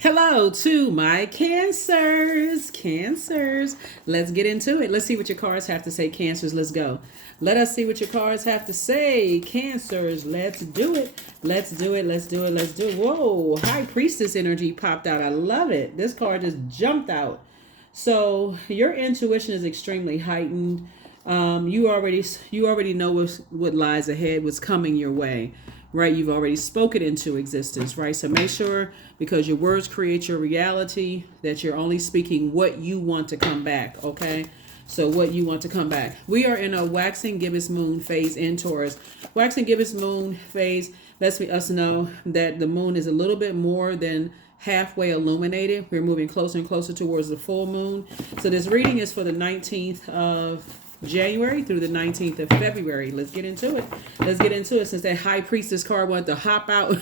Hello to my cancers. Cancers. Let's get into it. Let's see what your cards have to say. Cancers, let's go. Let us see what your cards have to say. Cancers, let's do it. Let's do it. Let's do it. Let's do it. Whoa, High Priestess energy popped out. I love it. This card just jumped out. So your intuition is extremely heightened. You already know what lies ahead, what's coming your way, right? You've already spoken into existence, right? So make sure, because your words create your reality, that you're only speaking what you want to come back, okay? So what you want to come back. We are in a waxing gibbous moon phase in Taurus. Waxing gibbous moon phase lets us know that the moon is a little bit more than halfway illuminated. We're moving closer and closer towards the full moon. So this reading is for the 19th of January through the 19th of February. Let's get into it. Let's get into it. Since that High Priestess card wanted to hop out,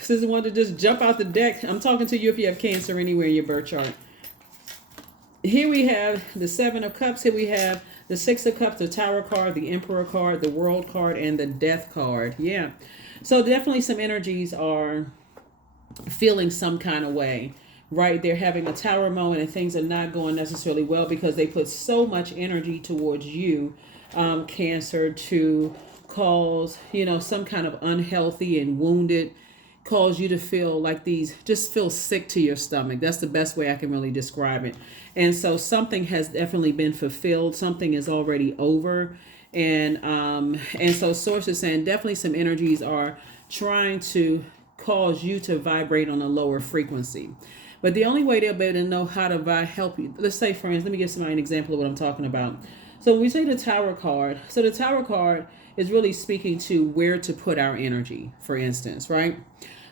since it wanted to just jump out the deck, I'm talking to you if you have Cancer anywhere in your birth chart. Here we have the Seven of Cups. Here we have the Six of Cups, the Tower card, the Emperor card, the World card, and the Death card. Yeah. So definitely some energies are feeling some kind of way, right? They're having a tower moment and things are not going necessarily well because they put so much energy towards you, Cancer, to cause, some kind of unhealthy and wounded, cause you to feel like just feel sick to your stomach. That's the best way I can really describe it. And so something has definitely been fulfilled. Something is already over. And so source is saying definitely some energies are trying to cause you to vibrate on a lower frequency. But the only way they'll be able to know how to help you, let's say, friends, let me give somebody an example of what I'm talking about. So when we say the Tower card, so the Tower card is really speaking to where to put our energy, for instance, right?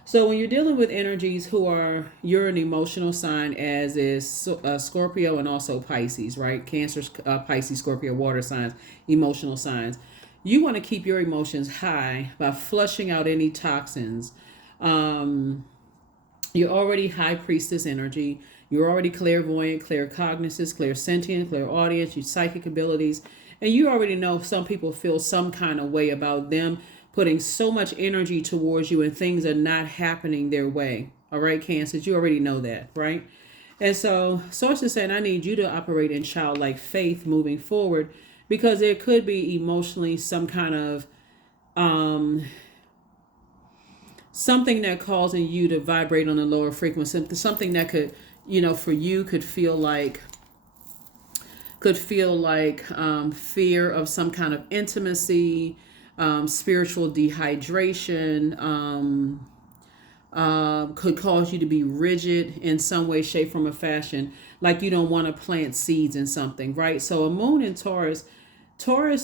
So when you're dealing with energies you're an emotional sign, as is Scorpio and also Pisces, right? Cancer, Pisces, Scorpio, water signs, emotional signs. You want to keep your emotions high by flushing out any toxins. You're already High Priestess energy. You're already clairvoyant, claircognizant, clairsentient, clairaudience, your psychic abilities. And you already know some people feel some kind of way about them putting so much energy towards you and things are not happening their way. All right, Cancers, you already know that, right? And so Source is saying, I need you to operate in childlike faith moving forward, because there could be emotionally some kind of something that causing you to vibrate on a lower frequency, something that could, for you could feel like fear of some kind of intimacy, spiritual dehydration, could cause you to be rigid in some way, shape, form, or fashion, like you don't want to plant seeds in something, right? So a moon in Taurus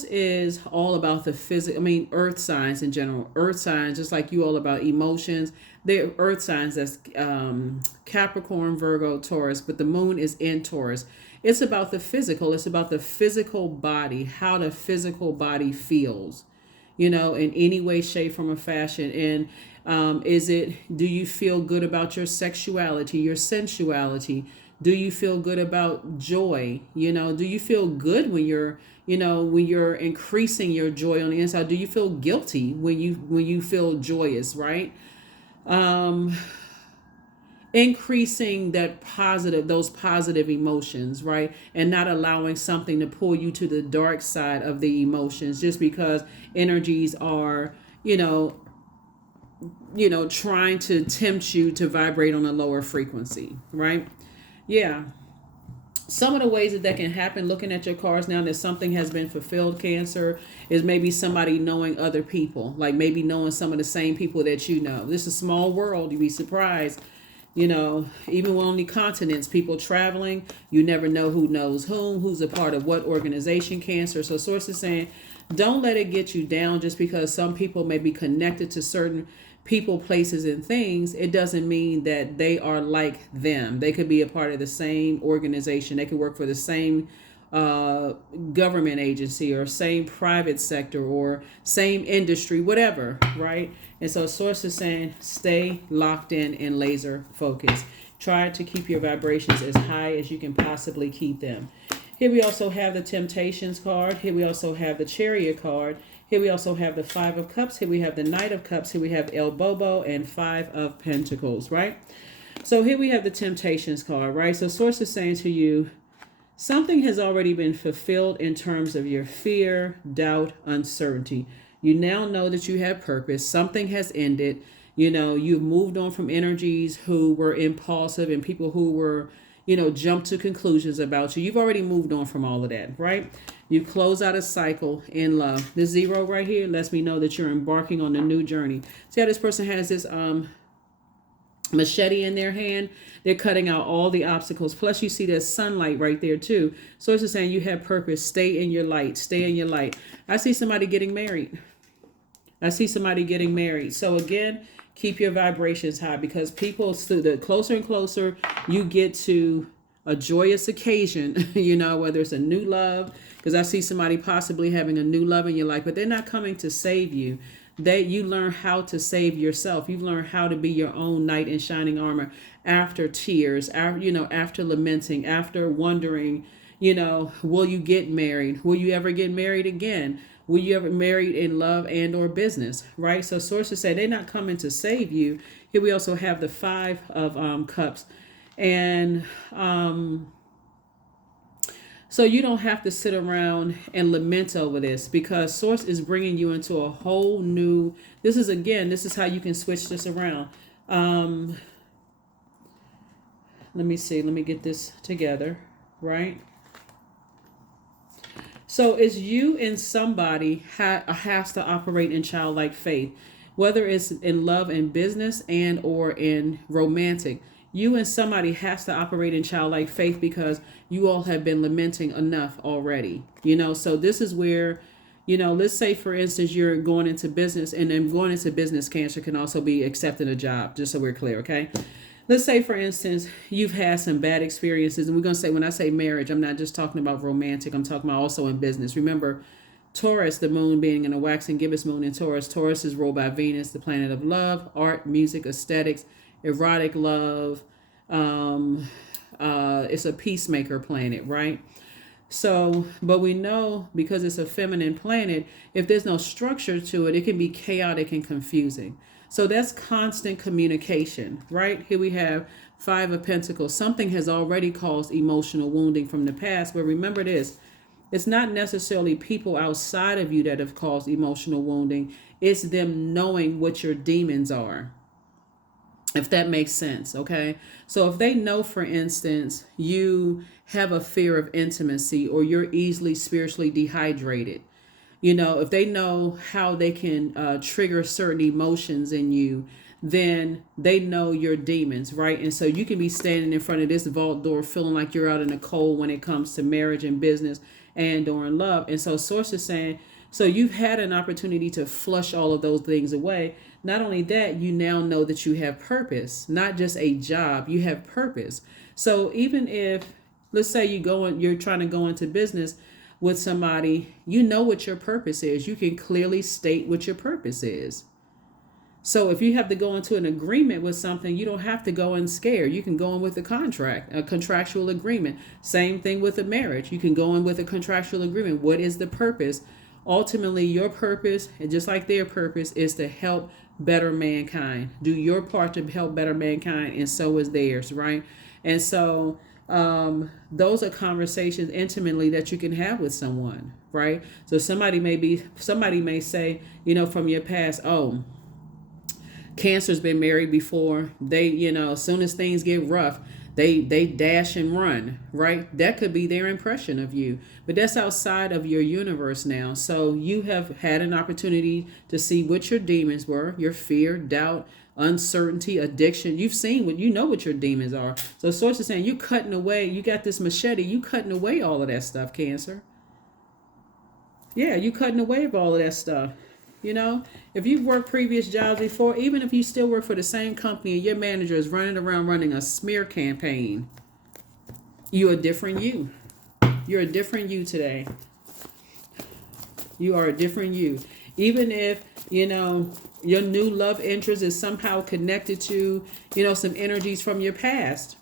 is all about the physical, earth signs in general. Earth signs, just like you, all about emotions. They're earth signs, that's Capricorn, Virgo, Taurus, but the moon is in Taurus. It's about the physical. It's about the physical body, how the physical body feels, in any way, shape, form, or fashion. And do you feel good about your sexuality, your sensuality? Do you feel good about joy? Do you feel good when you're increasing your joy on the inside? Do you feel guilty when you feel joyous, right? Increasing those positive emotions, right? And not allowing something to pull you to the dark side of the emotions, just because energies are, trying to tempt you to vibrate on a lower frequency, right? Yeah. Some of the ways that can happen, looking at your cards now, that something has been fulfilled, Cancer, is maybe somebody knowing other people, like maybe knowing some of the same people that you know. This is a small world. You'd be surprised, even on the continents, people traveling, you never know who knows whom, who's a part of what organization, Cancer. So Source is saying, don't let it get you down just because some people may be connected to certain people, places, and things. It doesn't mean that they are like them. They could be a part of the same organization. They could work for the same government agency or same private sector or same industry, whatever, right? And so Source is saying, stay locked in and laser focused. Try to keep your vibrations as high as you can possibly keep them. Here we also have the Temptations card. Here we also have the Chariot card. Here we also have the Five of Cups. Here we have the Knight of Cups. Here we have El Bobo and Five of Pentacles, right? So here we have the Temptations card, right? So Source is saying to you, something has already been fulfilled in terms of your fear, doubt, uncertainty. You now know that you have purpose. Something has ended. You know, you've moved on from energies who were impulsive and people who were, jumped to conclusions about you. You've already moved on from all of that, right? You close out a cycle in love. This 0 right here lets me know that you're embarking on a new journey. See how this person has this machete in their hand? They're cutting out all the obstacles. Plus you see there's sunlight right there too. So it's just saying you have purpose. Stay in your light. Stay in your light. I see somebody getting married. So again, keep your vibrations high, because people, the closer and closer you get to a joyous occasion, whether it's a new love, because I see somebody possibly having a new love in your life, but they're not coming to save you. You learn how to save yourself. You learn how to be your own knight in shining armor after tears, after lamenting, after wondering, will you get married? Will you ever get married again? Will you ever married in love and or business, right? So sources say they're not coming to save you. Here we also have the 5 of cups. And so you don't have to sit around and lament over this, because Source is bringing you into a whole new, this is how you can switch this around. Let me see. Let me get this together, right? So it's you and somebody has to operate in childlike faith, whether it's in love and business and or in romantic. You and somebody has to operate in childlike faith, because you all have been lamenting enough already. So this is where, let's say, for instance, you're going into business, and then going into business, Cancer, can also be accepting a job, just so we're clear, okay? Let's say, for instance, you've had some bad experiences. And we're going to say, when I say marriage, I'm not just talking about romantic. I'm talking about also in business. Remember, Taurus, the moon being in a waxing gibbous moon in Taurus. Taurus is ruled by Venus, the planet of love, art, music, aesthetics, erotic love. It's a peacemaker planet, right? So, but we know, because it's a feminine planet, if there's no structure to it, it can be chaotic and confusing. So that's constant communication, right? Here we have 5 of Pentacles. Something has already caused emotional wounding from the past. But remember this, it's not necessarily people outside of you that have caused emotional wounding. It's them knowing what your demons are, if that makes sense, okay? So if they know, for instance, you have a fear of intimacy, or you're easily spiritually dehydrated, if they know how they can trigger certain emotions in you, then they know your demons, right? And so you can be standing in front of this vault door feeling like you're out in the cold when it comes to marriage and business and or in love. And so Source is saying, so you've had an opportunity to flush all of those things away. Not only that, you now know that you have purpose, not just a job, you have purpose. So even if, let's say you're trying to go into business with somebody, you know what your purpose is. You can clearly state what your purpose is. So if you have to go into an agreement with something, you don't have to go in scared. You can go in with a contractual agreement. Same thing with a marriage. You can go in with a contractual agreement. What is the purpose? Ultimately, your purpose, and just like their purpose, is to help better mankind. Do your part to help better mankind, and so is theirs, right? And so those are conversations intimately that you can have with someone, right? So somebody may say, from your past, oh, Cancer's been married before. They, as soon as things get rough, they dash and run, right? That could be their impression of you, but that's outside of your universe now. So you have had an opportunity to see what your demons were, your fear, doubt, uncertainty, addiction. You've seen what your demons are. So Source is saying, you cutting away, you got this machete, you cutting away all of that stuff, Cancer. Yeah, you cutting away of all of that stuff. If you've worked previous jobs before, even if you still work for the same company and your manager is running around running a smear campaign, you're a different you. You're a different you today. You are a different you. Even if, your new love interest is somehow connected to, some energies from your past.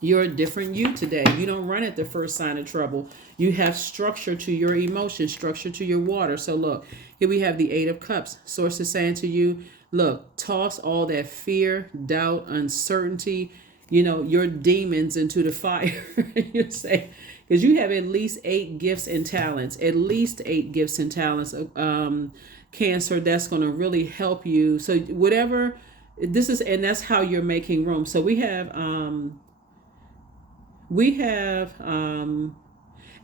You're a different you today. You don't run at the first sign of trouble. You have structure to your emotions, structure to your water. So look, here we have the 8 of Cups. Source is saying to you, Look, toss all that fear, doubt, uncertainty, your demons into the fire. You say, because you have at least 8 gifts and talents, at least 8 gifts and talents, Cancer, that's going to really help you. So whatever this is, and that's how you're making room. So we have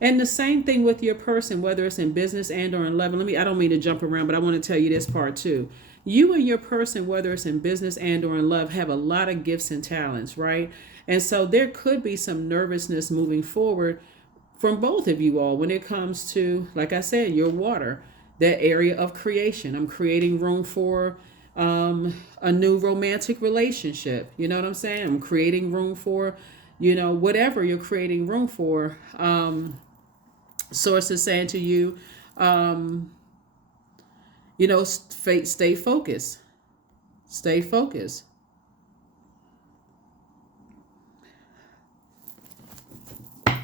and the same thing with your person, whether it's in business and or in love. I don't mean to jump around, but I want to tell you this part too. You and your person, whether it's in business and or in love, have a lot of gifts and talents, right? And so there could be some nervousness moving forward from both of you all when it comes to, like I said, your water, that area of creation. I'm creating room for a new romantic relationship. You know what I'm saying? I'm creating room for, whatever you're creating room for. Source is saying to you, stay focused. Stay focused.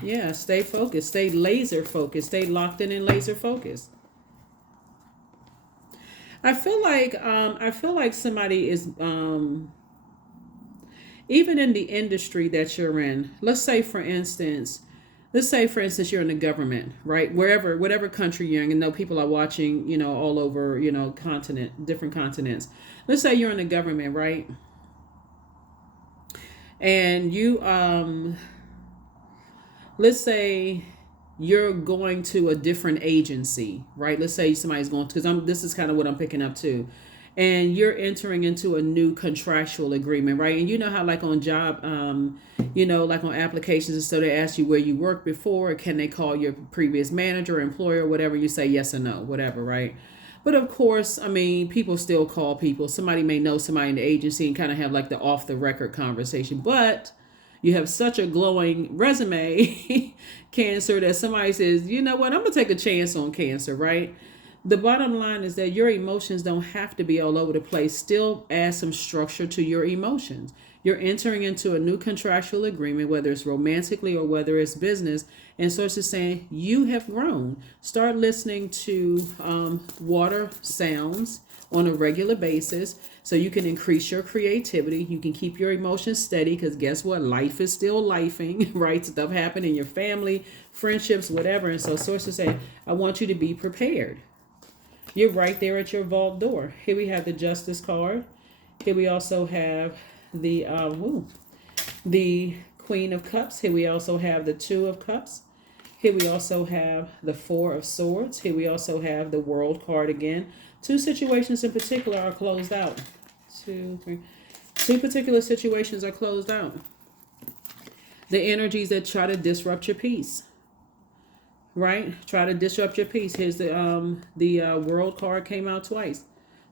Yeah, stay focused. Stay laser focused. Stay locked in and laser focused. I feel like somebody is even in the industry that you're in. Let's say for instance you're in the government, right? Whatever country you're in, and know people are watching, all over, different continents. Let's say you're in the government, right? And let's say you're going to a different agency, right? Let's say somebody's going to, because this is kind of what I'm picking up too. And you're entering into a new contractual agreement, right? And you know how like on job, like on applications and so they ask you where you worked before, or can they call your previous manager or employer or whatever, you say yes or no, whatever, right? But of course, people still call people. Somebody may know somebody in the agency and kind of have like the off the record conversation, but you have such a glowing resume, Cancer, that somebody says, you know what, I'm going to take a chance on Cancer, right? The bottom line is that your emotions don't have to be all over the place. Still add some structure to your emotions. You're entering into a new contractual agreement, whether it's romantically or whether it's business. And so it's just saying you have grown. Start listening to water sounds on a regular basis so you can increase your creativity. You can keep your emotions steady because guess what? Life is still lifing, right? Stuff happen in your family, friendships, whatever. And so sources say, I want you to be prepared. You're right there at your vault door. Here we have the Justice card. Here we also have the Queen of Cups. Here we also have the Two of Cups. Here we also have the Four of Swords. Here we also have the World card again. 2 situations in particular are closed out. 2, 3. 2 particular situations are closed out. The energies that try to disrupt your peace. Right? Try to disrupt your peace. Here's the World card came out twice.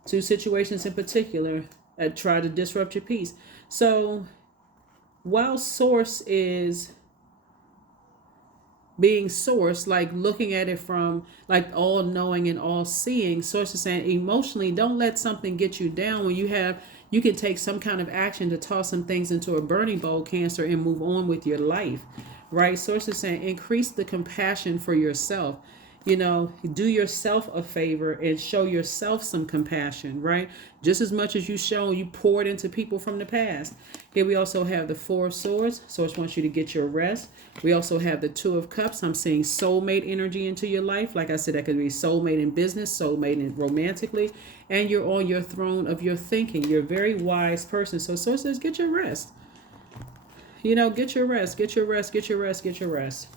2 situations in particular that try to disrupt your peace. So while source is being source, like looking at it from like all knowing and all seeing, source is saying emotionally, don't let something get you down when you can take some kind of action to toss some things into a burning bowl, Cancer, and move on with your life. Right? Source is saying increase the compassion for yourself. Do yourself a favor and show yourself some compassion, right? Just as much as you poured into people from the past. Here we also have the Four of Swords. Source wants you to get your rest. We also have the Two of Cups. I'm seeing soulmate energy into your life. Like I said, that could be soulmate in business, soulmate in romantically, and you're on your throne of your thinking. You're a very wise person. So source says get your rest. Get your rest, get your rest, get your rest, get your rest.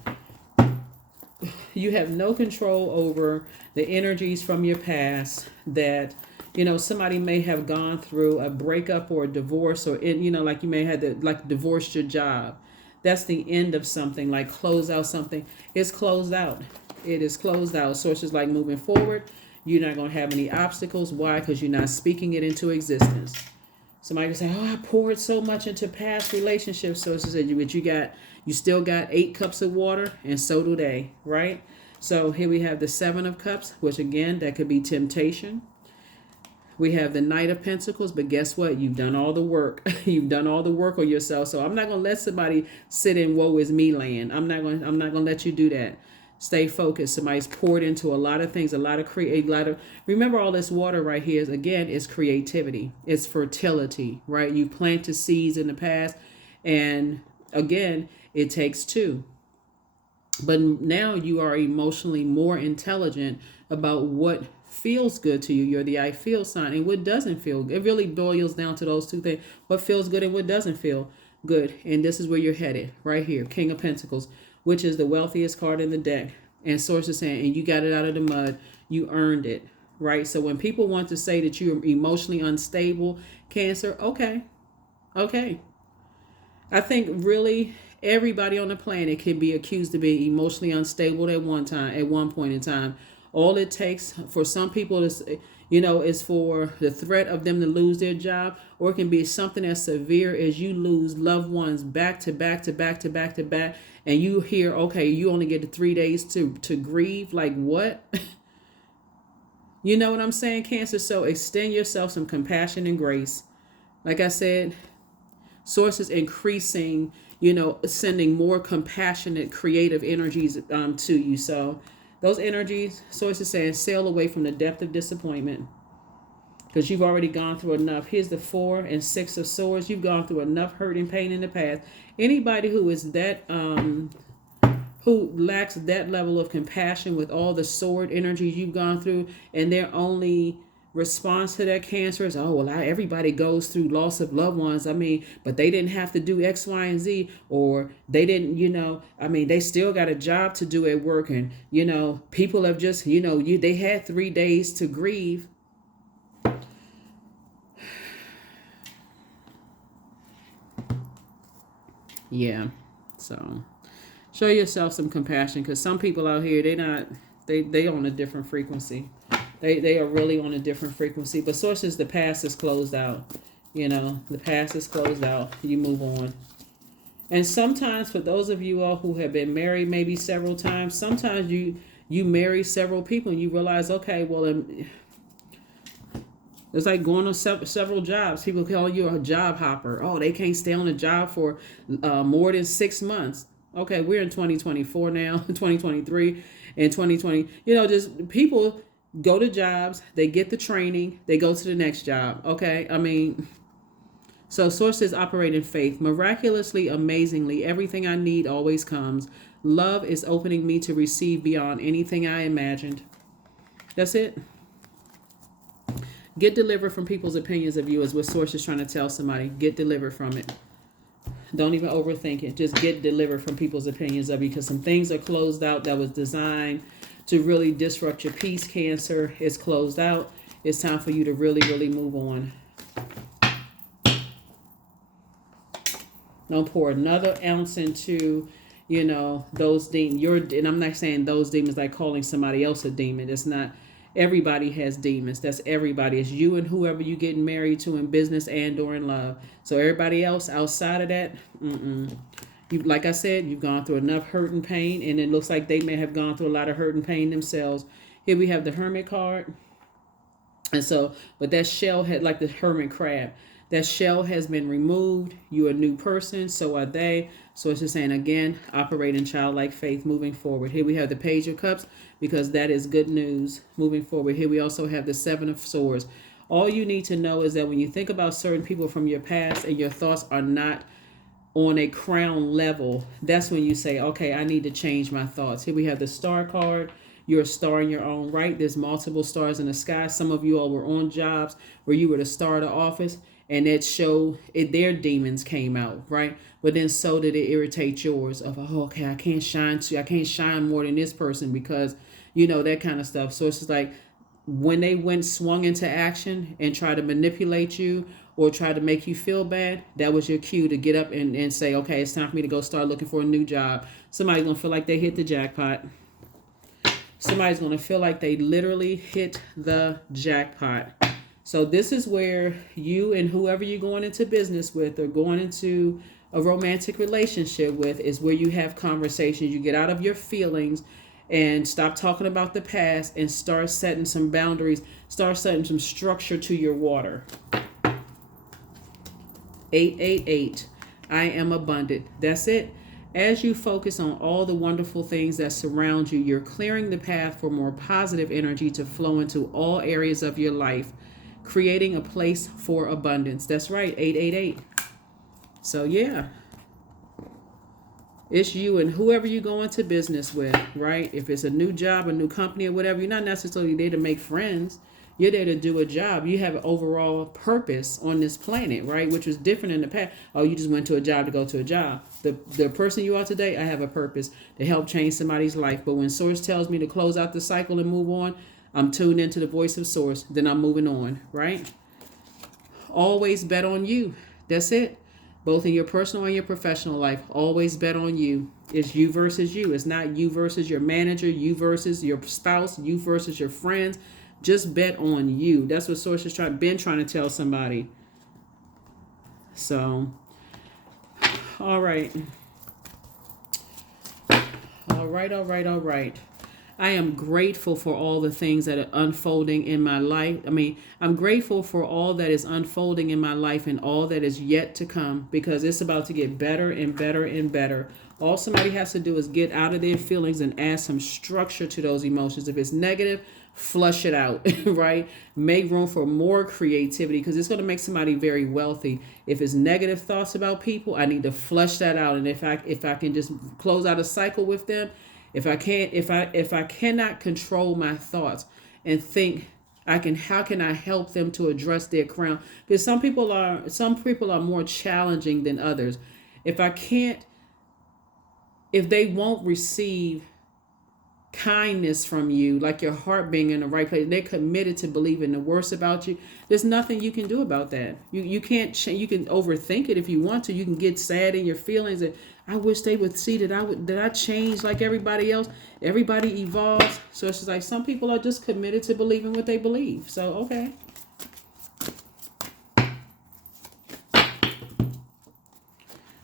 You have no control over the energies from your past that, somebody may have gone through a breakup or a divorce or, like you may have divorced your job. That's the end of something, like close out something. It's closed out. It is closed out. Sources like moving forward. You're not going to have any obstacles. Why? Because you're not speaking it into existence. Somebody can say, I poured so much into past relationships. So said, but you still got 8 cups of water, and so do they, right? So here we have the Seven of Cups, which again, that could be temptation. We have the Knight of Pentacles, but guess what? You've done all the work. You've done all the work on yourself. So I'm not going to let somebody sit in woe is me land. I'm not going to let you do that. Stay focused. Somebody's poured into a lot of things, a lot of remember all this water right here is, again, is creativity. It's fertility, right? You planted seeds in the past, and again, it takes two. But now you are emotionally more intelligent about what feels good to you. You're the I feel sign, and what doesn't feel good. It really boils down to those two things. What feels good and what doesn't feel good. And this is where you're headed, right here. King of Pentacles, which is the wealthiest card in the deck. And Source is saying, and you got it out of the mud. You earned it, right? So when people want to say that you're emotionally unstable, Cancer, okay. I think really everybody on the planet can be accused of being emotionally unstable at one point in time. All it takes for some people is, is for the threat of them to lose their job, or it can be something as severe as you lose loved ones back to back to back to back to back, and you hear, okay, you only get 3 days to grieve. Like what? You know what I'm saying, Cancer? So extend yourself some compassion and grace. Like I said, Source is increasing, sending more compassionate, creative energies to you. So those energies, Source is saying, sail away from the depth of disappointment, because you've already gone through enough. Here's the 4 and 6 of Swords. You've gone through enough hurt and pain in the past. Anybody who is that, who lacks that level of compassion with all the sword energies you've gone through, and their only response to that, Cancer, is, oh, well, everybody goes through loss of loved ones. I mean, but they didn't have to do X, Y, and Z, or they didn't, they still got a job to do at work. And, people have just, they had 3 days to grieve. Yeah. So show yourself some compassion, because some people out here, they on a different frequency. They are really on a different frequency. But Sources, the past is closed out. The past is closed out. You move on. And sometimes, for those of you all who have been married maybe several times, sometimes you marry several people and you realize, okay, well, it's like going on several jobs. People call you a job hopper. Oh, they can't stay on a job for more than 6 months. Okay, we're in 2024 now, 2023, and 2020. Just people go to jobs, they get the training, they go to the next job. Okay, so Sources operate in faith. Miraculously, amazingly, everything I need always comes. Love is opening me to receive beyond anything I imagined. That's it. Get delivered from people's opinions of you, is what Source is trying to tell somebody. Get delivered from it. Don't even overthink it. Just get delivered from people's opinions of you, because some things are closed out that was designed to really disrupt your peace, Cancer. It's closed out. It's time for you to really, really move on. Don't pour another ounce into, those demons. And I'm not saying those demons like calling somebody else a demon. It's not. Everybody has demons. That's everybody. It's you and whoever you getting married to in business and or in love. So everybody else outside of that, You, like I said, you've gone through enough hurt and pain, and it looks like they may have gone through a lot of hurt and pain themselves. Here we have the Hermit card. And so, but that shell had, like the hermit crab, that shell has been removed. You're a new person. So are they. So it's just saying, again, operate in childlike faith moving forward. Here we have the Page of Cups, because that is good news moving forward. Here we also have the 7 of Swords. All you need to know is that when you think about certain people from your past and your thoughts are not on a crown level, that's when you say, okay, I need to change my thoughts. Here we have the Star card. You're a star in your own right. There's multiple stars in the sky. Some of you all were on jobs where you were the star of the office, and it showed their demons came out, right? But then so did it irritate yours of, oh, okay, I can't shine more than this person, because that kind of stuff. So it's just like when they swung into action and tried to manipulate you or try to make you feel bad, that was your cue to get up and say, okay, it's time for me to go start looking for a new job. Somebody's going to feel like they hit the jackpot. Somebody's going to feel like they literally hit the jackpot. So this is where you and whoever you're going into business with or going into a romantic relationship with is where you have conversations. You get out of your feelings and stop talking about the past and start setting some boundaries. Start setting some structure to your water. 888. I am abundant. That's it. As you focus on all the wonderful things that surround you, you're clearing the path for more positive energy to flow into all areas of your life, creating a place for abundance. That's right, 888. So yeah, it's you and whoever you go into business with, right? If it's a new job, a new company or whatever, you're not necessarily there to make friends. You're there to do a job. You have an overall purpose on this planet, right? Which was different in the past. Oh, you just went to a job to go to a job. The person you are today, I have a purpose to help change somebody's life. But when Source tells me to close out the cycle and move on, I'm tuned into the voice of Source. Then I'm moving on, right? Always bet on you. That's it. Both in your personal and your professional life, always bet on you. It's you versus you. It's not you versus your manager, you versus your spouse, you versus your friends. Just bet on you. That's what Source is been trying to tell somebody. So, all right. All right. I am grateful for all the things that are unfolding in my life. I'm grateful for all that is unfolding in my life and all that is yet to come, because it's about to get better and better and better. All somebody has to do is get out of their feelings and add some structure to those emotions. If it's negative, flush it out, right? Make room for more creativity, because it's going to make somebody very wealthy. If it's negative thoughts about people, I need to flush that out. And if I can just close out a cycle with them, if I cannot control my thoughts and think how can I help them to address their crown? Because some people are more challenging than others. If they won't receive kindness from you, like your heart being in the right place, they're committed to believing the worst about you, there's nothing you can do about that. You can't change. You can overthink it if you want to. You can get sad in your feelings and I wish they would see that I change like everybody else. Everybody evolves. So it's just like some people are just committed to believing what they believe. So okay.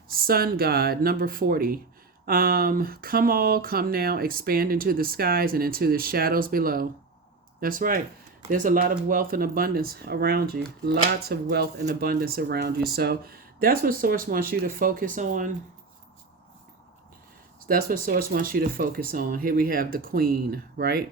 Sun God, number 40. Come now, expand into the skies and into the shadows below. That's right. There's a lot of wealth and abundance around you. Lots of wealth and abundance around you. So that's what Source wants you to focus on. That's what Source wants you to focus on. Here we have the Queen, right?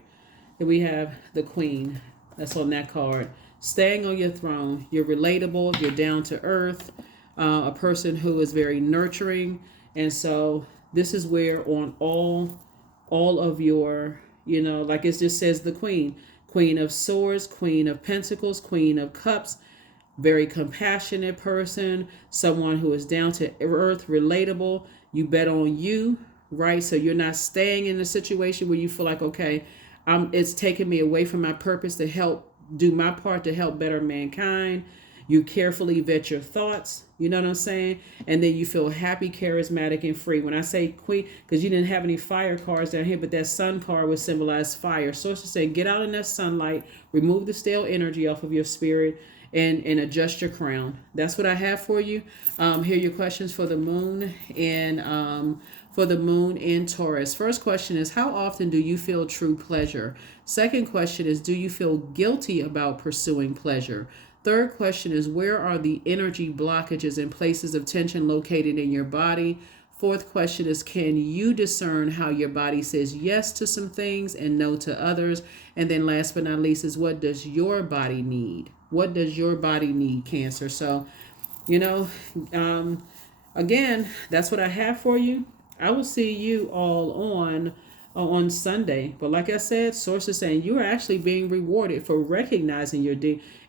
Here we have the Queen. That's on that card. Staying on your throne. You're relatable. You're down to earth. A person who is very nurturing. And so this is where on all of your, like it just says the Queen. Queen of Swords, Queen of Pentacles, Queen of Cups. Very compassionate person. Someone who is down to earth, relatable. You bet on you, right? So you're not staying in a situation where you feel like, okay, it's taking me away from my purpose to help do my part to help better mankind. You carefully vet your thoughts, you know what I'm saying? And then you feel happy, charismatic, and free. When I say Queen, because you didn't have any fire cards down here, but that sun card would symbolize fire. So it's to say, get out in that sunlight, remove the stale energy off of your spirit, and adjust your crown. That's what I have for you. Here are your questions for the moon and for the moon in Taurus. First question is, how often do you feel true pleasure? Second question is, do you feel guilty about pursuing pleasure? Third question is, where are the energy blockages and places of tension located in your body? Fourth question is, can you discern how your body says yes to some things and no to others? And then last but not least is, what does your body need? What does your body need, Cancer? So, again, that's what I have for you. I will see you all on Sunday. But like I said, Source is saying you are actually being rewarded for recognizing your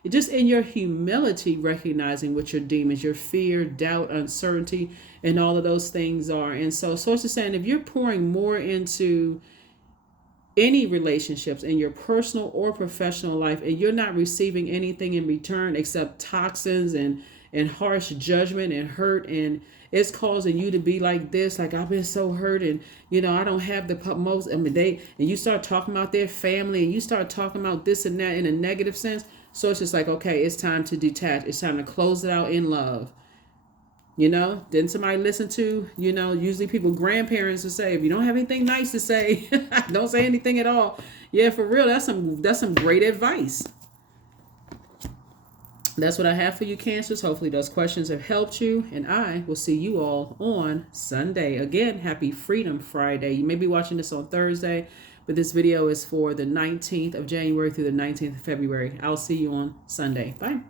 just in your humility, recognizing what your demons, your fear, doubt, uncertainty, and all of those things are. And so Source is saying if you're pouring more into any relationships in your personal or professional life and you're not receiving anything in return except toxins and harsh judgment and hurt, and it's causing you to be like this, like I've been so hurt and I don't have the most, and you start talking about their family and you start talking about this and that in a negative sense. So it's just like, okay, it's time to detach. It's time to close it out in love. Didn't somebody listen to, usually people, grandparents will say, if you don't have anything nice to say, don't say anything at all. Yeah, for real. That's some great advice. That's what I have for you, Cancers. Hopefully those questions have helped you, and I will see you all on Sunday. Again, happy Freedom Friday. You may be watching this on Thursday, but this video is for the 19th of January through the 19th of February. I'll see you on Sunday. Bye.